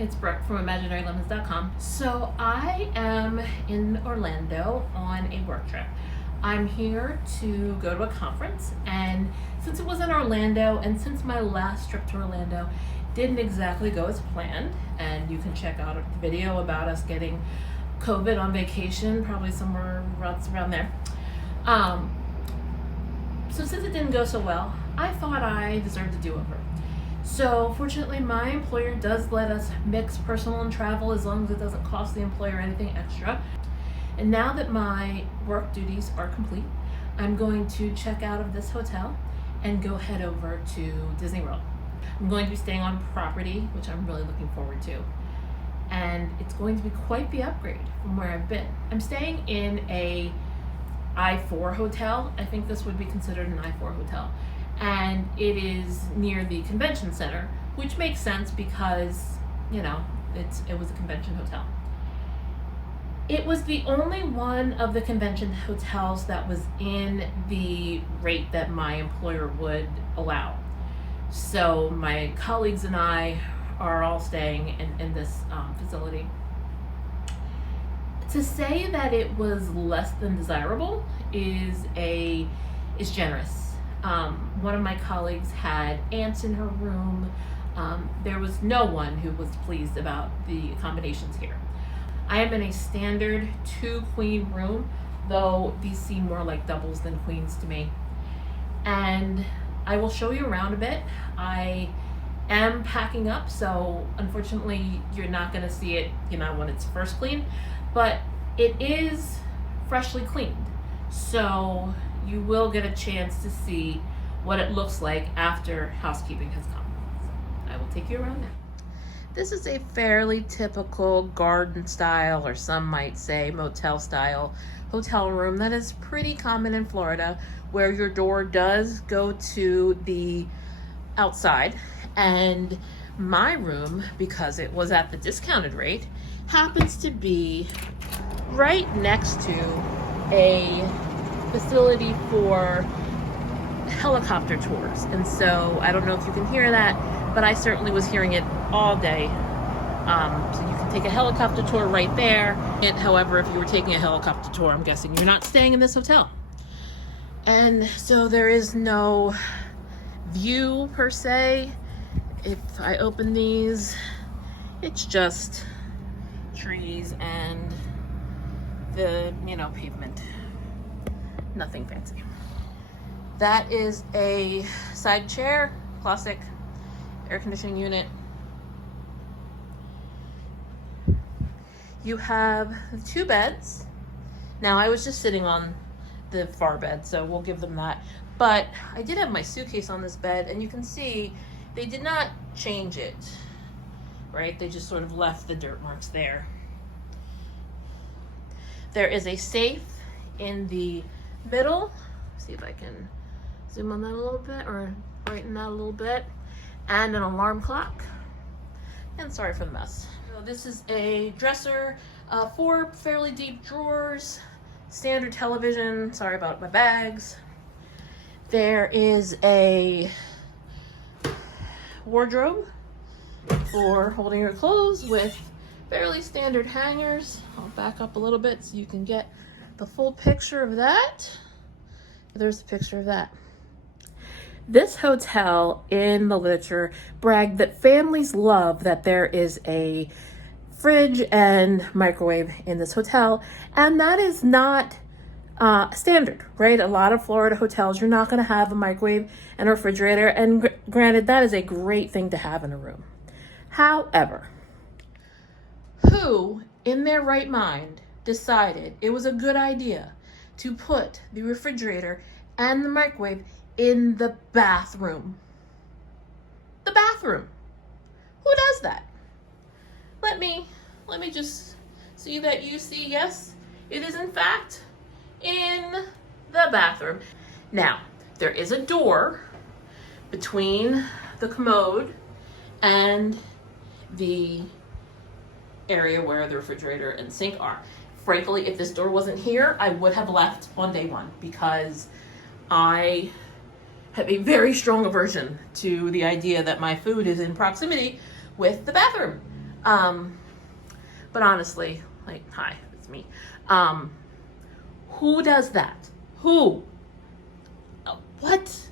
It's Brooke from ImaginaryLemons.com. So I am in Orlando on a work trip. I'm here to go to a conference, and since it was in Orlando and since my last trip to Orlando didn't exactly go as planned, and you can check out the video about us getting COVID on vacation, probably somewhere around there. So since it didn't go so well, I thought I deserved a do-over. So fortunately, my employer does let us mix personal and travel as long as it doesn't cost the employer anything extra. And now that my work duties are complete, I'm going to check out of this hotel and go head over to Disney World. I'm going to be staying on property, which I'm really looking forward to. And it's going to be quite the upgrade from where I've been. I'm staying in a I-4 hotel. I think this would be considered an I-4 hotel. And it is near the convention center, which makes sense because, you know, it was a convention hotel. It was the only one of the convention hotels that was in the rate that my employer would allow. So my colleagues and I are all staying in this facility. To say that it was less than desirable is generous. One of my colleagues had ants in her room. There was no one who was pleased about the accommodations here. I am in a standard 2-queen room, though these seem more like doubles than queens to me. And I will show you around a bit. I am packing up, so unfortunately you're not going to see it, when it's first clean, but it is freshly cleaned. So you will get a chance to see what it looks like after housekeeping has come. So I will take you around now. This is a fairly typical garden style, or some might say motel style, hotel room that is pretty common in Florida, where your door does go to the outside. And my room, because it was at the discounted rate, happens to be right next to a facility for helicopter tours. And so I don't know if you can hear that, but I certainly was hearing it all day. So you can take a helicopter tour right there. And however, if you were taking a helicopter tour, I'm guessing you're not staying in this hotel. And so there is no view per se. If I open these, it's just trees and the, pavement. Nothing fancy. That is a side chair, classic air conditioning unit. You have 2 beds. Now I was just sitting on the far bed, so we'll give them that. But I did have my suitcase on this bed, and you can see they did not change it, right? They just sort of left the dirt marks there. There is a safe in the middle. See if I can zoom on that a little bit or brighten that a little bit. And an alarm clock. And sorry for the mess. So this is a dresser, 4 fairly deep drawers, standard television. Sorry about my bags. There is a wardrobe for holding your clothes with fairly standard hangers. I'll back up a little bit so you can get the full picture of that. There's a picture of that. This hotel in the literature bragged that families love that there is a fridge and microwave in this hotel, and that is not standard, right? A lot of Florida hotels, you're not going to have a microwave and a refrigerator, and granted, that is a great thing to have in a room. However, who in their right mind decided it was a good idea to put the refrigerator and the microwave in the bathroom? The bathroom. Who does that? Let me just see that you see, yes, it is in fact in the bathroom. Now, there is a door between the commode and the area where the refrigerator and sink are. Frankly, if this door wasn't here, I would have left on day one because I have a very strong aversion to the idea that my food is in proximity with the bathroom. But honestly, like, hi, it's me. Who does that? Who? What?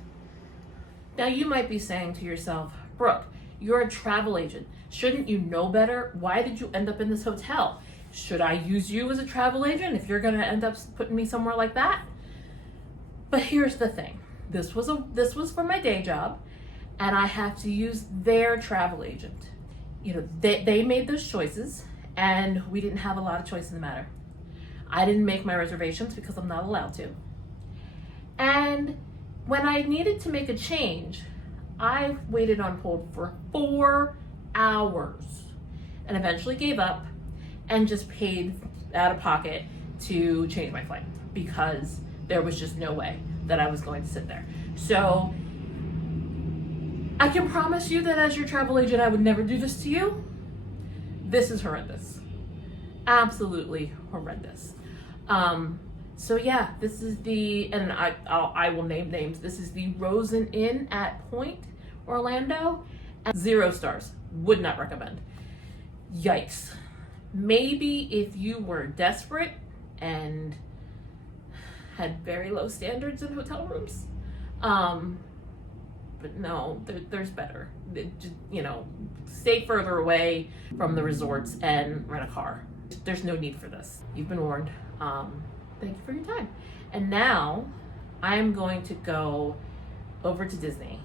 Now you might be saying to yourself, Brooke, you're a travel agent. Shouldn't you know better? Why did you end up in this hotel? Should I use you as a travel agent if you're gonna end up putting me somewhere like that? But here's the thing. This was for my day job, and I have to use their travel agent. You know, they made those choices, and we didn't have a lot of choice in the matter. I didn't make my reservations because I'm not allowed to. And when I needed to make a change, I waited on hold for 4 hours and eventually gave up and just paid out of pocket to change my flight because there was just no way that I was going to sit there. So I can promise you that as your travel agent, I would never do this to you. This is horrendous. Absolutely horrendous. So yeah, this is and I will name names. This is the Rosen Inn at Point, Orlando. 0 stars. Would not recommend. Yikes. Maybe if you were desperate and had very low standards in hotel rooms. But no, there's better. Just, stay further away from the resorts and rent a car. There's no need for this. You've been warned. Thank you for your time. And now I'm going to go over to Disney,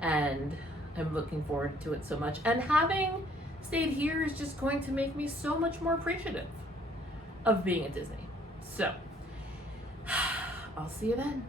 and I'm looking forward to it so much. And having stayed here is just going to make me so much more appreciative of being at Disney. So I'll see you then.